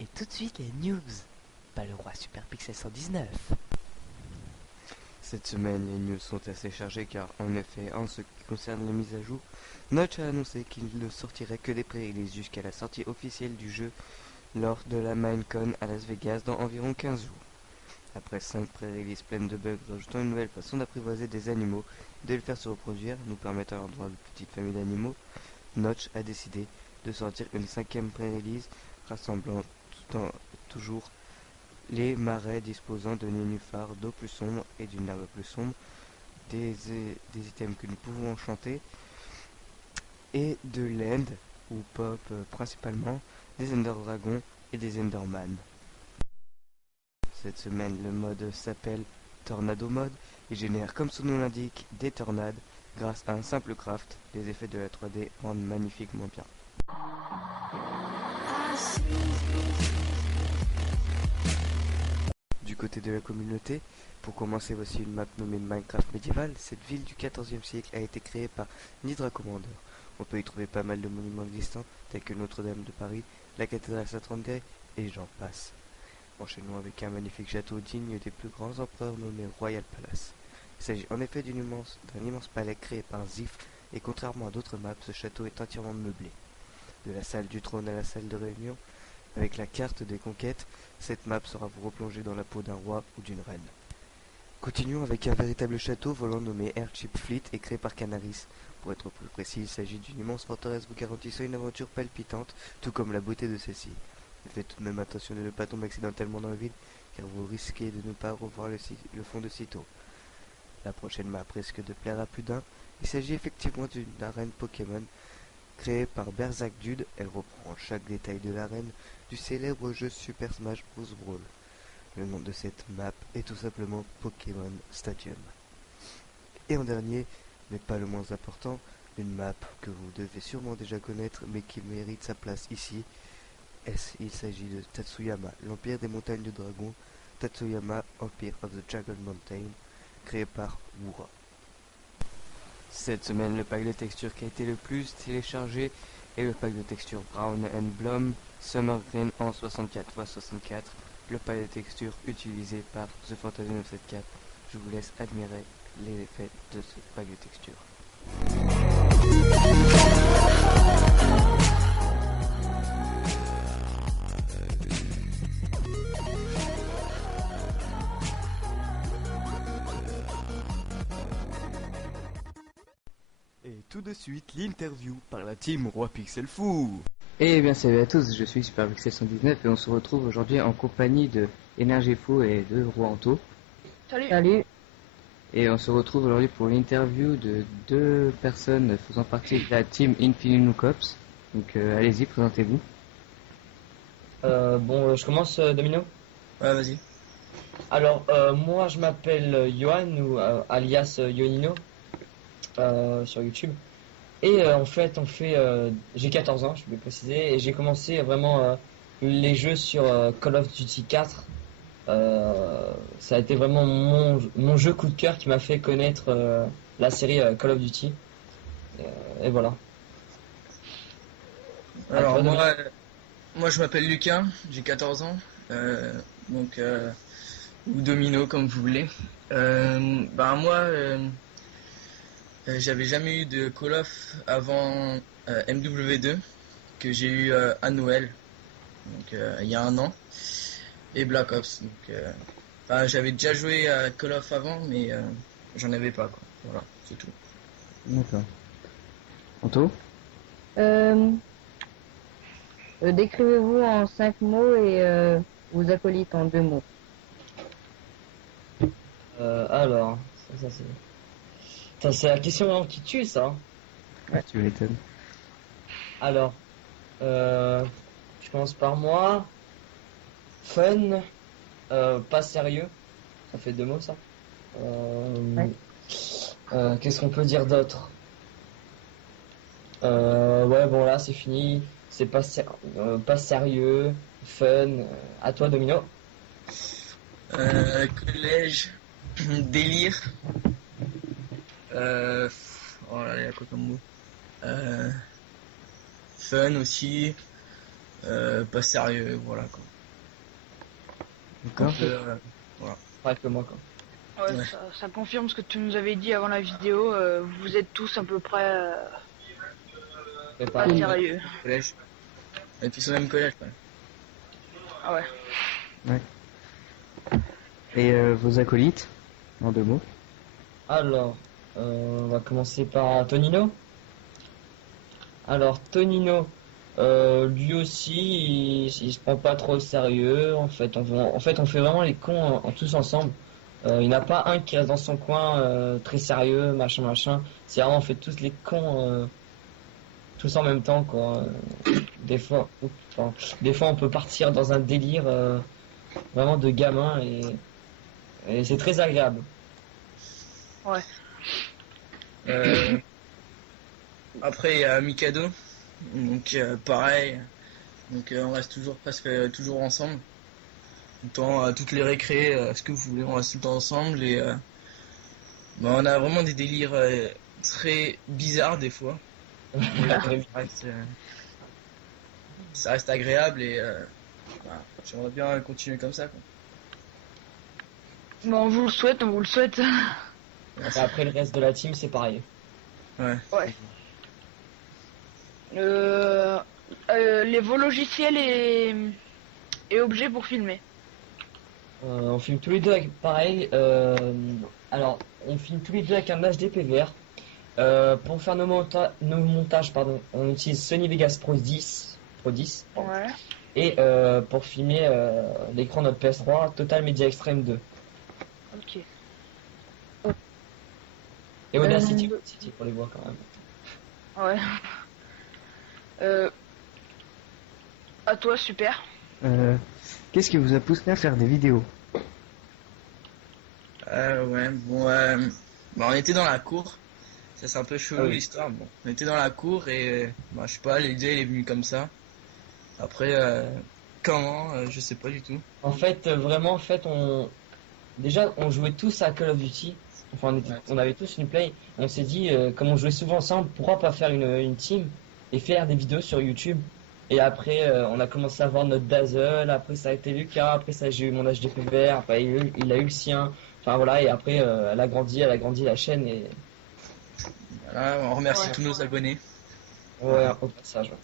Et tout de suite les news. Pas le roi Super Pixel 119. Cette semaine, les news sont assez chargées car, en effet, en ce qui concerne les mises à jour, Notch a annoncé qu'il ne sortirait que des pré-releases jusqu'à la sortie officielle du jeu lors de la Minecon à Las Vegas dans environ 15 jours. Après 5 pré-releases pleines de bugs rajoutant une nouvelle façon d'apprivoiser des animaux et de les faire se reproduire, nous permettant leur droit de petite famille d'animaux, Notch a décidé de sortir une 5e pré-release rassemblant toujours les marais disposant de nénuphars d'eau plus sombre et d'une herbe plus sombre, des items que nous pouvons enchanter, et de l'end, ou pop principalement, des Ender Dragons et des Enderman. Cette semaine, le mode s'appelle Tornado Mode et génère, comme son nom l'indique, des tornades grâce à un simple craft. Les effets de la 3D rendent magnifiquement bien. Du côté de la communauté, pour commencer, voici une map nommée Minecraft médiéval. Cette ville du 14e siècle a été créée par Nidra Commander. On peut y trouver pas mal de monuments existants, tels que Notre-Dame de Paris, la cathédrale Saint-André, et j'en passe. Enchaînons avec un magnifique château digne des plus grands empereurs nommé Royal Palace. Il s'agit en effet d'un immense palais créé par Zif, et contrairement à d'autres maps, ce château est entièrement meublé. De la salle du trône à la salle de réunion, avec la carte des conquêtes, cette map sera vous replonger dans la peau d'un roi ou d'une reine. Continuons avec un véritable château volant nommé Airship Fleet et créé par Canaris. Pour être plus précis, il s'agit d'une immense forteresse vous garantissant une aventure palpitante, tout comme la beauté de celle-ci. Faites tout de même attention de ne pas tomber accidentellement dans le vide, car vous risquez de ne pas revoir le fond de sitôt. La prochaine map risque de plaire à plus d'un. Il s'agit effectivement d'une arène Pokémon créée par Berserk Dude. Elle reprend chaque détail de l'arène du célèbre jeu Super Smash Bros. Brawl. Le nom de cette map est tout simplement Pokémon Stadium. Et en dernier, mais pas le moins important, une map que vous devez sûrement déjà connaître mais qui mérite sa place ici. Il s'agit de Tatsuyama, l'Empire des Montagnes de Dragon, Tatsuyama Empire of the Dragon Mountain, créé par Wura. Cette semaine, le pack de textures qui a été le plus téléchargé est le pack de textures Brown and Blum Summer Green en 64x64, le pack de textures utilisé par The Fantasy 974. Je vous laisse admirer les effets de ce pack de textures. Et tout de suite, l'interview par la team Roi Pixel Fou. Eh bien salut à tous, je suis Super Pixel 119 et on se retrouve aujourd'hui en compagnie de Énergie Fou et de Roanto. Salut. Et on se retrouve aujourd'hui pour l'interview de deux personnes faisant partie de la team Infinity Cops. Donc allez-y, présentez-vous. Je commence, Domino. Ouais, vas-y. Alors, moi, je m'appelle Johan, ou alias Yonino, sur YouTube. Et en fait, j'ai 14 ans, je voulais préciser, et j'ai commencé vraiment les jeux sur Call of Duty 4. Ça a été vraiment mon jeu coup de cœur qui m'a fait connaître la série Call of Duty. Et voilà. Alors toi, moi je m'appelle Lucas, j'ai 14 ans, donc ou Domino comme vous voulez. J'avais jamais eu de Call of avant MW2 que j'ai eu à Noël, donc il y a un an, et Black Ops. Donc, j'avais déjà joué à Call of avant, mais j'en avais pas quoi. Voilà, c'est tout. D'accord. Anto? Décrivez-vous en 5 mots et vos acolytes en 2 mots. Alors, c'est la question vraiment qui tue, ça. Ouais, tu m'étonnes. Alors, je commence par moi. Fun, pas sérieux. Ça fait 2 mots, ça. Ouais. Qu'est-ce qu'on peut dire d'autre? Ouais, bon, là, c'est fini. C'est pas sérieux. Fun. À toi, Domino. Collège, délire. Oh là là, il y a quoi comme mot? Fun aussi. pas sérieux, voilà quoi. D'accord. Pareil que moi, quoi. Ouais, Ouais. ça confirme ce que tu nous avais dit avant la vidéo. Vous êtes tous à peu près Mais pas pareil. sérieux. Collège. On est tous au même collège, quoi. Ah ouais. Et vos acolytes, en 2 mots. Alors, on va commencer par Tonino. Alors, Tonino, lui aussi, il se prend pas trop au sérieux. En fait, on fait vraiment les cons en tous ensemble. Il n'y en a pas un qui reste dans son coin très sérieux, machin, machin. C'est vraiment, on fait tous les cons tous en même temps, quoi. Des fois, enfin, des fois, on peut partir dans un délire vraiment de gamin et c'est très agréable. Ouais. Euh, Après, il y a Mikado. Donc, pareil. Donc, on reste toujours presque toujours ensemble. Tout le temps, à toutes les récrés, ce que vous voulez, on reste tout le temps ensemble. Et bah, on a vraiment des délires très bizarres des fois. Mais ça reste agréable et bah, j'aimerais bien continuer comme ça, quoi. Bon, on vous le souhaite, on vous le souhaite. Et après, le reste de la team, c'est pareil. Ouais. Ouais. Vos logiciels et objets pour filmer. On filme tous les deux avec pareil. Alors, on filme tous les deux avec un HD PVR. Pour faire nos montages, pardon, on utilise Sony Vegas Pro 10 pardon. Ouais. Et pour filmer l'écran de notre PS3, Total Media Extreme 2. Ok. Et Audacity pour les voix quand même. Ouais. À toi, super. Qu'est-ce qui vous a poussé à faire des vidéos? Ouais, bon, bah, on était dans la cour. Ça, c'est un peu chelou Ah oui. l'histoire. Bon, on était dans la cour et bah, je sais pas, l'idée elle est venue comme ça. Après, comment, je sais pas du tout. En fait, vraiment, en fait, déjà, on jouait tous à Call of Duty. Enfin, Ouais. on avait tous une play. On s'est dit, comme on jouait souvent ensemble, pourquoi pas faire une team et faire des vidéos sur YouTube. Et après, on a commencé à voir notre Dazzle. Après, ça a été Lucas. Après, ça, j'ai eu mon HDPVR. Après, il a eu le sien. Enfin, voilà. Et après, elle a grandi la chaîne. Et Voilà, on remercie Ouais. tous nos abonnés. ouais, au passage. Ouais.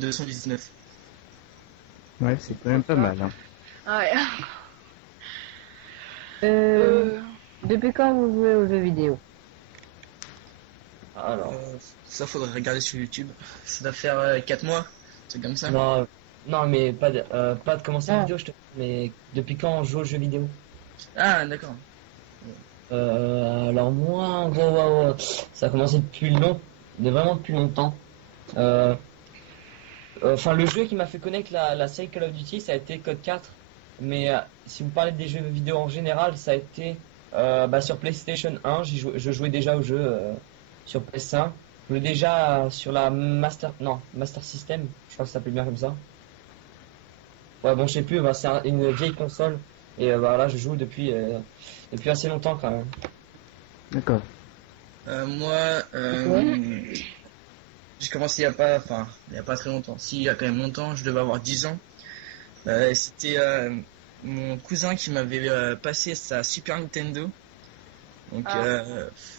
219. Ouais, c'est quand même pas mal. Hein. Ouais. Depuis quand vous jouez aux jeux vidéo? Alors, Ça faudrait regarder sur YouTube. Ça doit faire 4 mois. C'est comme ça. non, non, mais pas de commencer la Ah. vidéo, mais depuis quand on joue aux jeux vidéo? Ah, d'accord. Alors moi, en gros, ouais, ça a commencé vraiment depuis longtemps. Euh, Enfin, le jeu qui m'a fait connaître la série Call of Duty, ça a été Code 4. Mais si vous parlez des jeux vidéo en général, ça a été sur PlayStation 1, je jouais déjà au jeu sur PS1. Je jouais déjà sur la Master System, je crois que ça s'appelait bien comme ça. Ouais, bon, je sais plus, c'est une vieille console. Et là, je joue depuis assez longtemps quand même. D'accord. Moi, j'ai commencé il y a pas très longtemps. Si, il y a quand même longtemps, je devais avoir 10 ans. C'était mon cousin qui m'avait passé sa Super Nintendo. Donc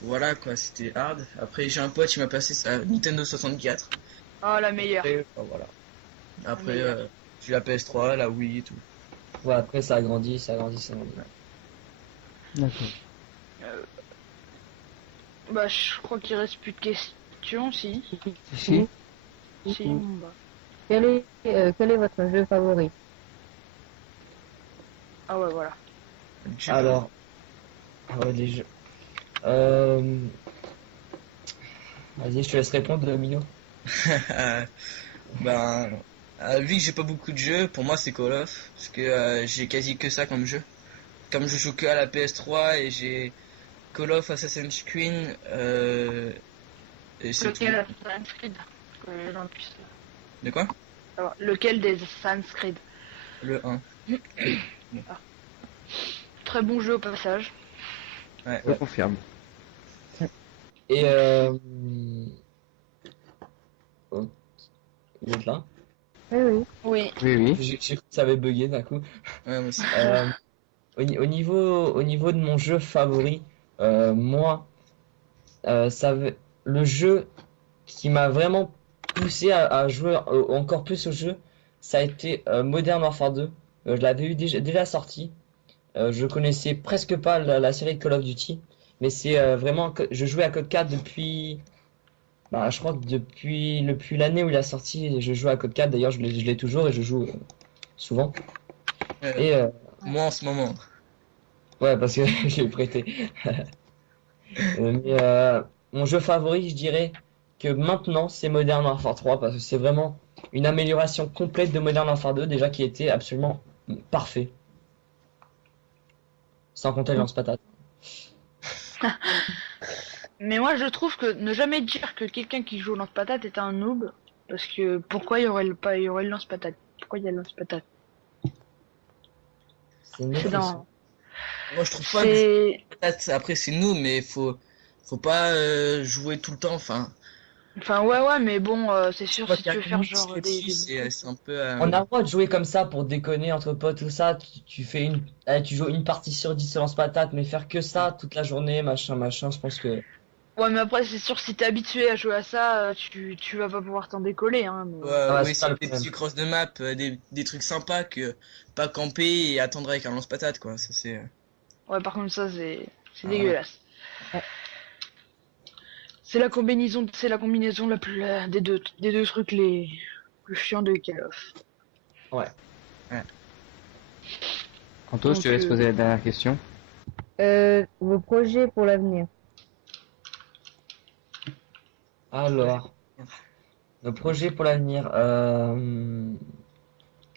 voilà quoi, c'était hard. Après j'ai un pote qui m'a passé sa Nintendo 64. Ah, la meilleure. Et, voilà. Après Meilleur. j'ai la PS3, la Wii et tout. Ouais, après ça a grandi, ça a grandi, ça a grandi. D'accord. Bah, je crois qu'il reste plus de questions, si. Si. Si, bon, bah. Quel est votre jeu favori? Ah ouais, voilà. Alors, les jeux. Vas-y, je te laisse répondre, Mino. Ben, vu que j'ai pas beaucoup de jeux, pour moi c'est Call of, parce que j'ai quasi que ça comme jeu. Comme je joue que à la PS3 et j'ai Call of, Assassin's Creed, et c'est tout. Lequel Assassin's Creed? Que les gens puissent De quoi? savoir. Lequel des Assassin's Creed? Le 1. Très bon jeu au passage. Ouais. Je confirme. Et oh, il est là. Oui, oui. Oui. Oui, oui. J'ai cru que ça avait bugué d'un coup. Ouais, moi aussi. Au niveau de mon jeu favori, moi, le jeu qui m'a vraiment poussé à jouer encore plus au jeu, ça a été Modern Warfare 2. Je l'avais eu déjà sorti. Je connaissais presque pas la série de Call of Duty, mais c'est vraiment que je jouais à Code 4 depuis, bah, je crois que depuis l'année où il a sorti, je joue à Code 4. D'ailleurs, je l'ai toujours et je joue souvent. Euh, Et Moi en ce moment. ouais, parce que je l'ai prêté. Mais mon jeu favori, je dirais que maintenant, c'est Modern Warfare 3 parce que c'est vraiment une amélioration complète de Modern Warfare 2 déjà qui était absolument parfait. Sans compter le lance-patate. Mais moi, je trouve que ne jamais dire que quelqu'un qui joue au lance-patate est un noob. Parce que pourquoi il y aurait le lance-patate? Pourquoi il y a le lance-patate? C'est une bonne C'est question. dans. Moi je trouve pas que C'est. peut-être après c'est nous, mais faut pas jouer tout le temps. Enfin, Enfin, ouais, mais bon, c'est je sûr, crois si qu'il y a tu veux une faire limite genre là-dessus, des c'est un peu. On a le droit de jouer comme ça pour déconner entre potes, tout ça. Tu fais tu joues une partie sur 10 sur lance-patate, mais faire que ça toute la journée, machin, je pense que. Ouais, mais après, c'est sûr, si t'es habitué à jouer à ça, tu vas pas pouvoir t'en décoller, hein. Ouais, Ah ouais, oui, c'est ça c'est le des problème. petits cross de map, des trucs sympas que pas camper et attendre avec un lance-patate, quoi. Ça, c'est. Ouais, par contre, ça, c'est Ah, voilà. dégueulasse. C'est la combinaison la plus, des deux trucs les plus chiants de Call of. Ouais. Anto, je te Donc, laisse poser la dernière question. Vos projets pour l'avenir. Alors, nos projets pour l'avenir.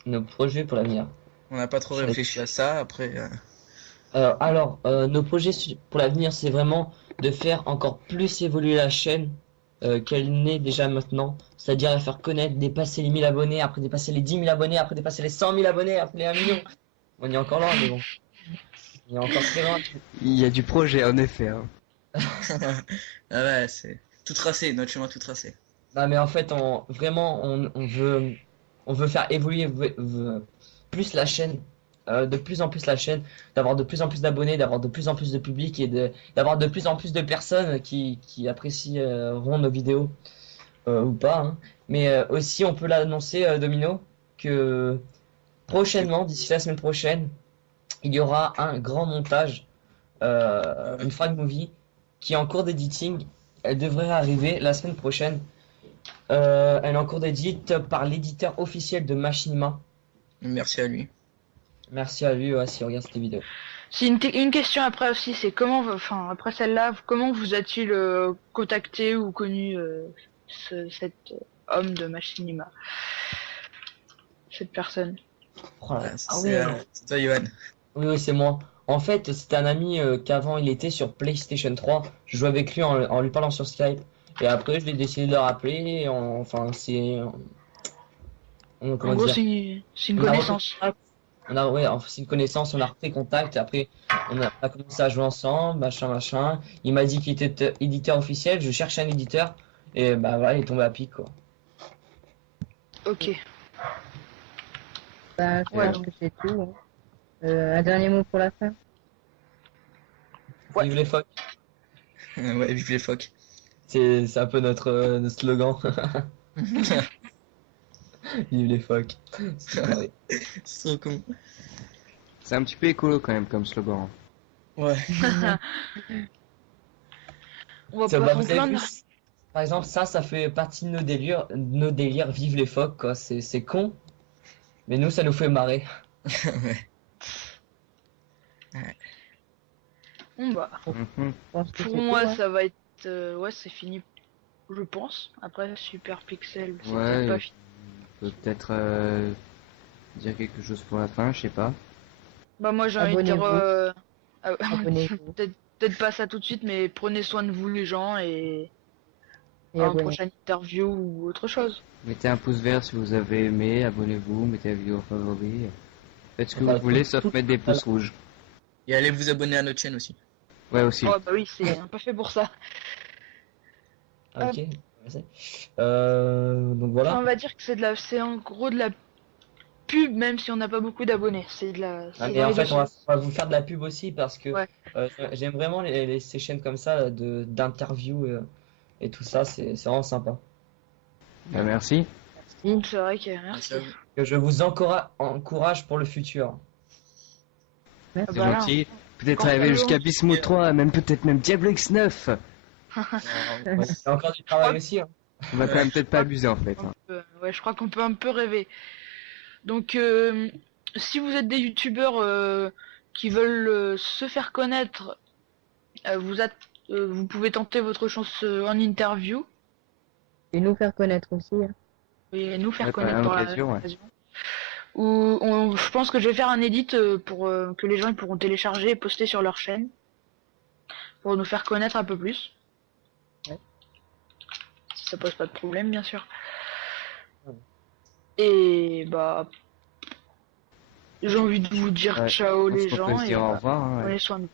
Nos projets pour l'avenir. On n'a pas trop réfléchi à ça. Après, Nos projets pour l'avenir, c'est vraiment de faire encore plus évoluer la chaîne qu'elle n'est déjà maintenant. C'est-à-dire la faire connaître, dépasser les 1000 abonnés, après dépasser les 10 000 abonnés, après dépasser les 100 000 abonnés, après les 1 million. On y est encore loin, mais bon. On est encore très loin. Il y a du projet, en effet. Hein. ah ouais, c'est tout tracé, notre chemin tout tracé. Non, mais en fait, on veut faire évoluer plus la chaîne, de plus en plus la chaîne, d'avoir de plus en plus d'abonnés, d'avoir de plus en plus de public et d'avoir de plus en plus de personnes qui apprécieront nos vidéos ou pas. Hein. Mais aussi, on peut l'annoncer, Domino, que prochainement, d'ici la semaine prochaine, il y aura un grand montage, une frag movie qui est en cours d'editing. Elle devrait arriver la semaine prochaine. Elle est en cours d'édite par l'éditeur officiel de Machinima. Merci à lui. Merci à lui s'il regarde cette vidéo. C'est une question après aussi, c'est enfin après celle-là, comment vous a-t-il contacté ou connu cet homme de Machinima, cette personne? Oh là là. Ah oui, C'est toi, Johan. oui, c'est moi. En fait, c'était un ami qu'avant il était sur PlayStation 3. Je jouais avec lui en lui parlant sur Skype. Et après, je l'ai décidé de le rappeler. Enfin, En comment gros, dire? c'est une On a repris connaissance. contact. Ouais, enfin, c'est une connaissance. On a repris contact. Et après, on a commencé à jouer ensemble, machin. Il m'a dit qu'il était éditeur officiel. Je cherchais un éditeur. Et bah voilà, il est tombé à pic, quoi. Ok. Ben, je Ouais, pense que c'est tout. Hein. Un dernier mot pour la fin. Ouais. Vive les phoques. Ouais, vive les phoques. C'est un peu notre slogan. Vive les phoques. C'est carré. C'est trop con. C'est un petit peu écolo quand même comme slogan. Ouais. On Ça, va bah, pas vous s'en avez plaindre. vu, par exemple, ça fait partie de nos délires, vive les phoques, quoi. C'est con, mais nous, ça nous fait marrer. Ouais. Bon bah, Mhm. Je pense que pour c'est moi, tout. Hein. ça va être, ouais, c'est fini, je pense. Après, Super Pixel, c'est peut-être Ouais, pas fini. peut-être dire quelque chose pour la fin, je sais pas. Bah moi, j'ai envie de dire, Abonnez-vous. ah, Abonnez-vous. peut-être pas ça tout de suite, mais prenez soin de vous les gens et Et à une abonnez-vous. prochaine interview ou autre chose. Mettez un pouce vert si vous avez aimé, abonnez-vous, mettez la vidéo en favori. Faites ce que Enfin, vous voulez, tout- sauf tout- mettre des pouces rouges. Et allez vous abonner à notre chaîne aussi. Ouais, aussi. Oh bah oui, c'est pas fait pour ça. Ok. Donc voilà. On va dire que c'est en gros de la pub, même si on n'a pas beaucoup d'abonnés. C'est de la. Et en fait, on va vous faire de la pub aussi parce que Ouais. j'aime vraiment ces chaînes comme ça d'interviews et tout ça, c'est vraiment sympa. Merci. C'est vrai que Merci merci. à vous. Que je vous encourage pour le futur. C'est bah là, gentil. Peut-être Quand arriver ça jusqu'à va, Bismuth 3, même peut-être même Diablo X9. Ouais, c'est encore du travail aussi. Hein. On va quand même peut-être pas abuser en fait. Hein. Ouais, je crois qu'on peut un peu rêver. Donc, si vous êtes des youtubeurs qui veulent se faire connaître, vous pouvez tenter votre chance en interview Et nous faire connaître aussi. Hein. et nous faire Ouais, connaître à par l'occasion, ouais. l'occasion. Je pense que je vais faire un edit pour que les gens ils pourront télécharger et poster sur leur chaîne pour nous faire connaître un peu plus. Ouais. Si ça pose pas de problème, bien sûr. Et bah, j'ai envie de vous dire Ouais, ciao On les se gens retrouve, se et dire au revoir. Hein, ouais. prenez soin de vous.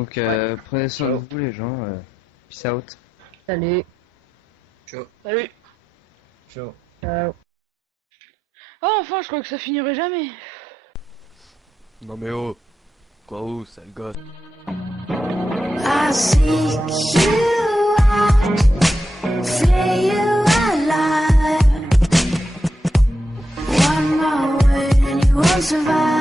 Donc prenez soin de vous les gens. Peace out. Salut. Salut. Ciao. Ciao. Oh, enfin, je crois que ça finirait jamais. Non mais oh, quoi oh, sale gosse. I seek you out, flay you alive. One more word and you won't survive.